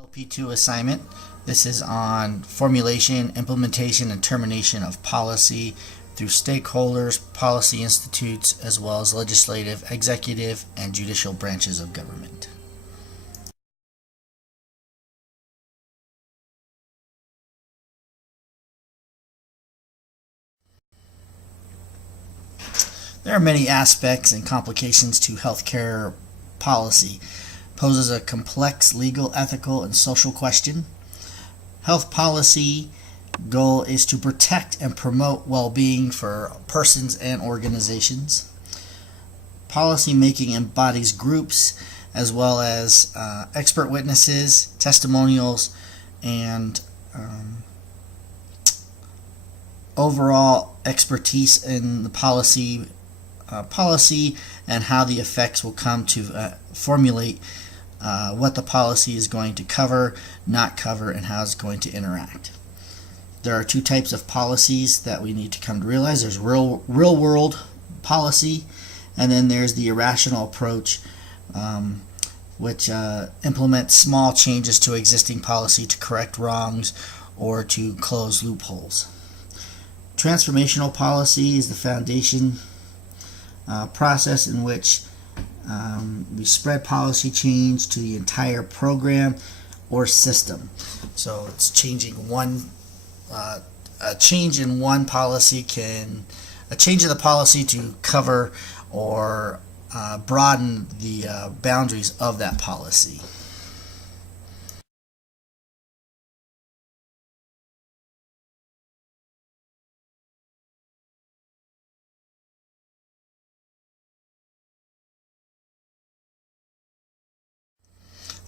LP2 assignment. This is on formulation, implementation, and termination of policy through stakeholders, policy institutes, as well as legislative, executive, and judicial branches of government. There are many aspects and complications to healthcare policy. Poses a complex legal, ethical, and social question. Health policy goal is to protect and promote well-being for persons and organizations. Policy making embodies groups as well as expert witnesses, testimonials, and overall expertise in the policy and how the effects will come to formulate what the policy is going to cover, not cover, and how it's going to interact. There are two types of policies that we need to come to realize. There's real world policy, and then there's the irrational approach, which implements small changes to existing policy to correct wrongs or to close loopholes. Transformational policy is the foundation process in which we spread policy change to the entire program or system. So it's changing a change in one policy a change in the policy to cover or broaden the boundaries of that policy.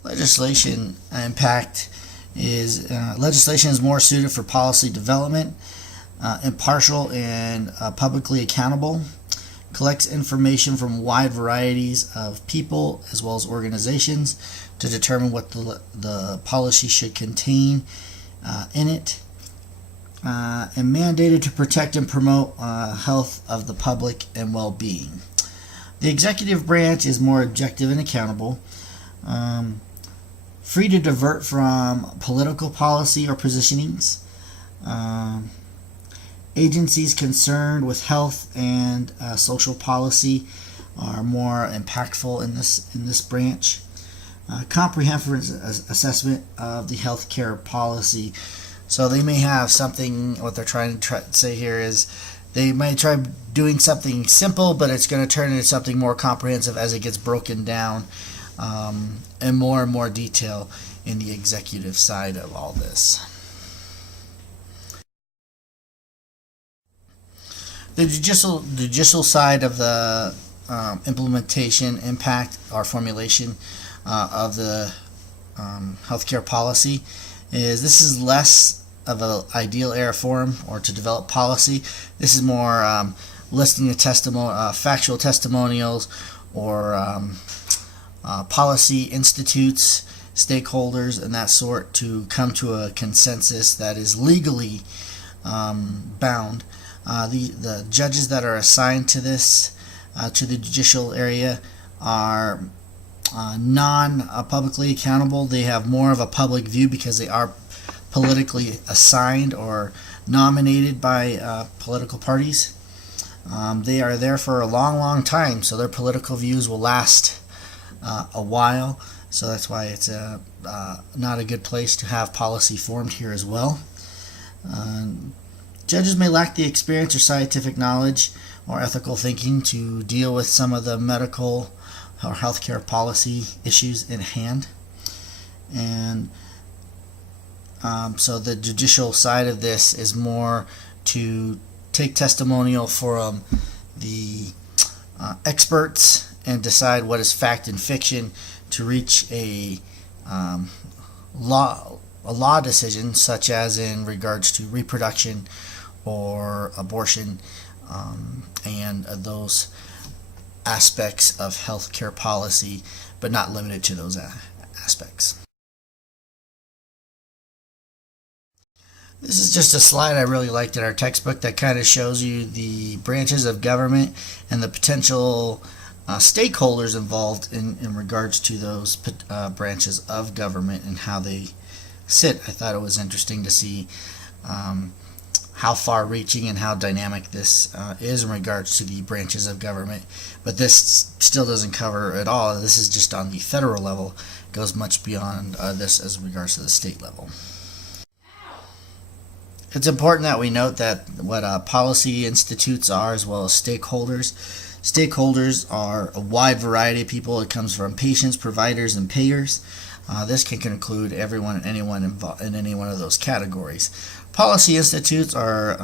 Legislation impact is legislation is more suited for policy development, impartial and publicly accountable, collects information from wide varieties of people as well as organizations to determine what the policy should contain in it, and mandated to protect and promote health of the public and well-being. The executive branch is more objective and accountable. Free to divert from political policy or positionings. Agencies concerned with health and social policy are more impactful in this branch. Comprehensive assessment of the healthcare policy. So they may have something. What they're trying to say here is they might try doing something simple, but it's going to turn into something more comprehensive as it gets broken down. And more detail in the executive side of all this. The judicial side of the implementation, impact, or formulation of the healthcare policy this is less of an ideal era forum or to develop policy. This is more listing the factual testimonials or policy institutes, stakeholders, and that sort to come to a consensus that is legally bound. The judges that are assigned to this, to the judicial area, are non-publicly accountable. They have more of a public view because they are politically assigned or nominated by political parties. They are there for a long time, so their political views will last a while, so that's why it's not a good place to have policy formed here as well. Judges may lack the experience or scientific knowledge or ethical thinking to deal with some of the medical or healthcare policy issues in hand, and so the judicial side of this is more to take testimonial from the experts and decide what is fact and fiction to reach a law decision, such as in regards to reproduction or abortion, and those aspects of healthcare policy, but not limited to those aspects. This is just a slide I really liked in our textbook that kind of shows you the branches of government and the potential stakeholders involved in regards to those branches of government and how they sit. I thought it was interesting to see how far-reaching and how dynamic this is in regards to the branches of government. But this still doesn't cover it all. This is just on the federal level. It goes much beyond this as regards to the state level. It's important that we note that what policy institutes are, as well as stakeholders. Stakeholders are a wide variety of people. It comes from patients, providers, and payers. This can include everyone and anyone involved in any one of those categories. Policy institutes are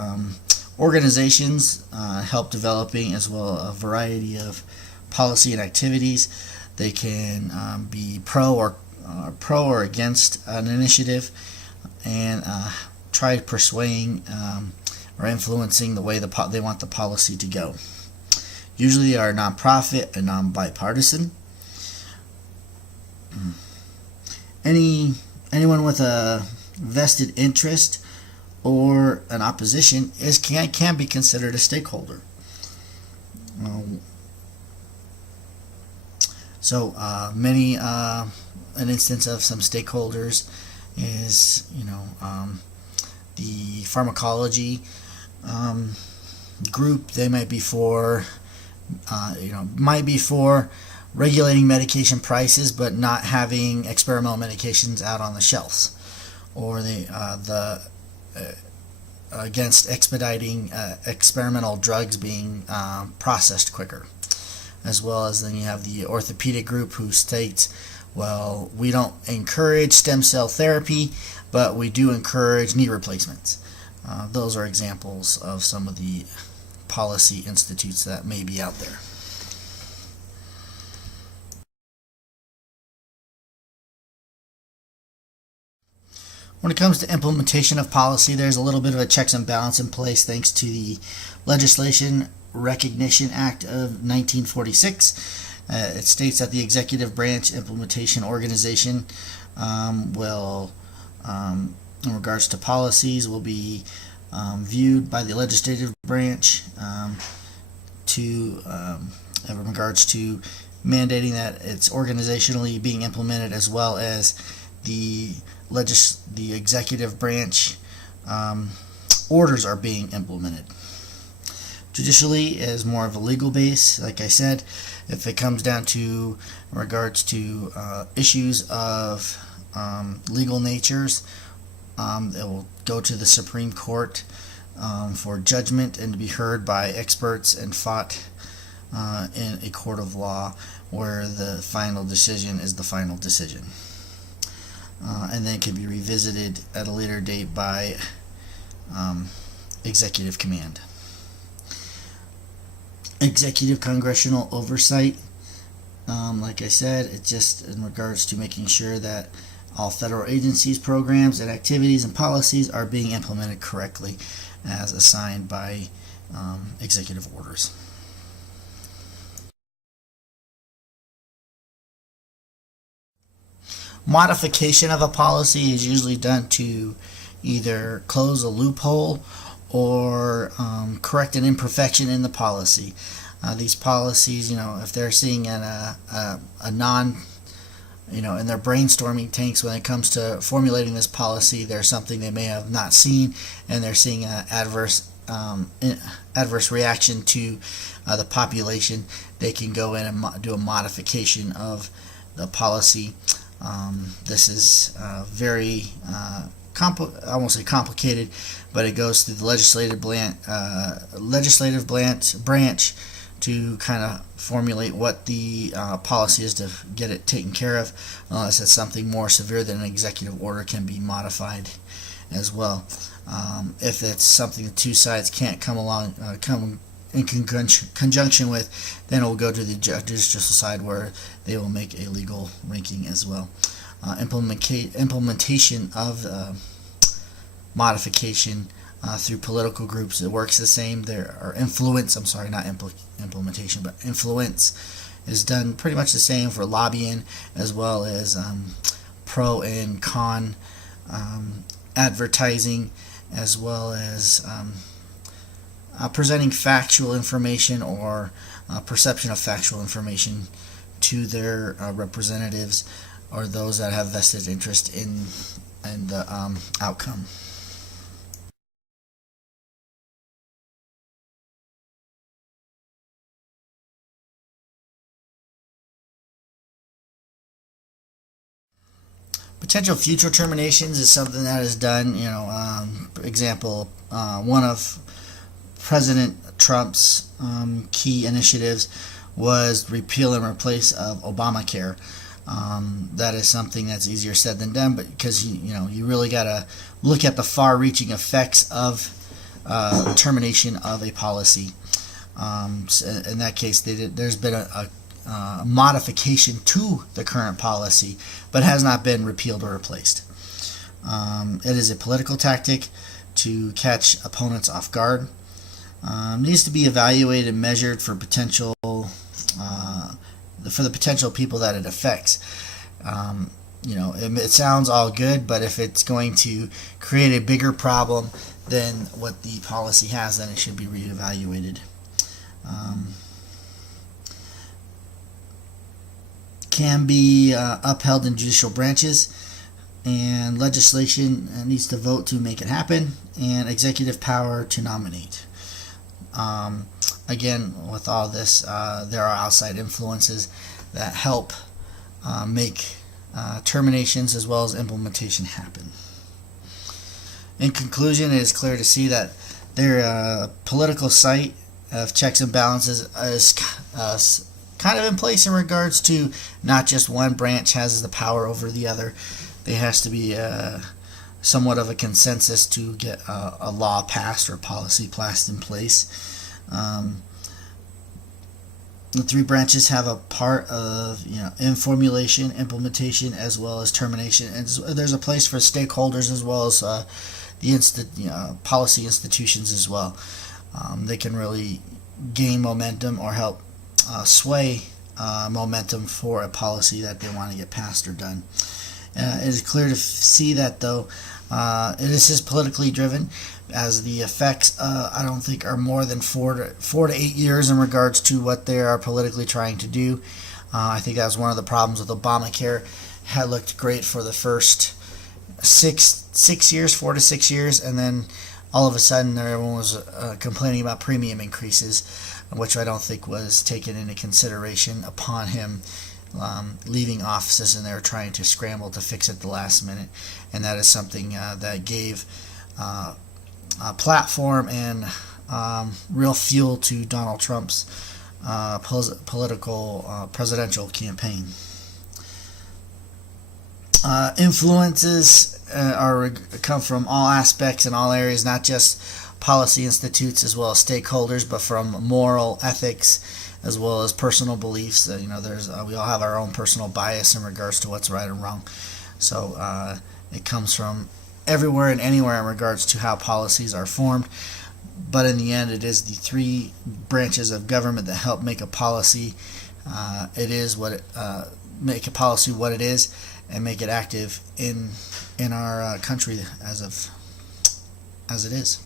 organizations help developing as well a variety of policy and activities. They can be pro or against an initiative, and try persuading or influencing the way they want the policy to go. Usually they are nonprofit and non-bipartisan. Anyone with a vested interest or an opposition can be considered a stakeholder. An instance of some stakeholders is the pharmacology group. They might be for regulating medication prices, but not having experimental medications out on the shelves, or against expediting experimental drugs being processed quicker. As well as then you have the orthopedic group who states, well, we don't encourage stem cell therapy, but we do encourage knee replacements. Those are examples of some of the policy institutes that may be out there. When it comes to implementation of policy, there's a little bit of a checks and balance in place thanks to the Legislation Recognition Act of 1946. It states that the executive branch implementation organization will, in regards to policies, will be viewed by the legislative branch in regards to mandating that it's organizationally being implemented, as well as the executive branch orders are being implemented. Judicially is more of a legal base. Like I said, if it comes down to in regards to issues of legal natures, it will go to the Supreme Court for judgment and to be heard by experts and fought in a court of law, where the final decision is the final decision. And then can be revisited at a later date by executive command. Executive congressional oversight, like I said, it's just in regards to making sure that all federal agencies, programs, and activities and policies are being implemented correctly as assigned by executive orders. Modification of a policy is usually done to either close a loophole or correct an imperfection in the policy. These policies, if they're seeing in in their brainstorming tanks when it comes to formulating this policy, there's something they may have not seen, and they're seeing an adverse reaction to the population, they can go in and do a modification of the policy. This is very I won't say complicated, but it goes through the legislative branch to kind of formulate what the policy is to get it taken care of. Unless it's something more severe than an executive order, can be modified as well. If it's something the two sides can't come in conjunction with, then it will go to the judicial side, where they will make a legal ranking as well. Implementation of modification through political groups, it works the same. There are influence, implementation, but influence is done pretty much the same for lobbying, as well as pro and con advertising, as well as presenting factual information or perception of factual information to their representatives or those that have vested interest in the outcome. Potential future terminations is something that is done. For example, one of President Trump's key initiatives was repeal and replace of Obamacare. That is something that's easier said than done, but because you really got to look at the far-reaching effects of termination of a policy. So in that case, there's been a modification to the current policy, but has not been repealed or replaced. It is a political tactic to catch opponents off guard. Needs to be evaluated and measured for the potential people that it affects. It sounds all good, but if it's going to create a bigger problem than what the policy has, then it should be reevaluated. Can be upheld in judicial branches, and legislation needs to vote to make it happen, and executive power to nominate. Again, with all this, there are outside influences that help make terminations as well as implementation happen. In conclusion, it is clear to see that their political site of checks and balances is kind of in place in regards to not just one branch has the power over the other. There has to be somewhat of a consensus to get a law passed or policy passed in place. The three branches have a part of in formulation, implementation, as well as termination, and there's a place for stakeholders as well as the policy institutions as well. They can really gain momentum or help sway momentum for a policy that they want to get passed or done. It is clear to see that, though, it is politically driven, as the effects I don't think are more than 4 to 8 years in regards to what they are politically trying to do. I think that was one of the problems with Obamacare. Had looked great for the first 4 to 6 years, and then all of a sudden everyone was complaining about premium increases, which I don't think was taken into consideration upon him leaving offices, and they were trying to scramble to fix it at the last minute. And that is something that gave a platform and real fuel to Donald Trump's presidential campaign. Influences come from all aspects and all areas, not just policy institutes as well as stakeholders, but from moral ethics as well as personal beliefs. We all have our own personal bias in regards to what's right and wrong. So it comes from everywhere and anywhere in regards to how policies are formed. But in the end, it is the three branches of government that help make a policy. Make a policy what it is, and make it active in our country as it is.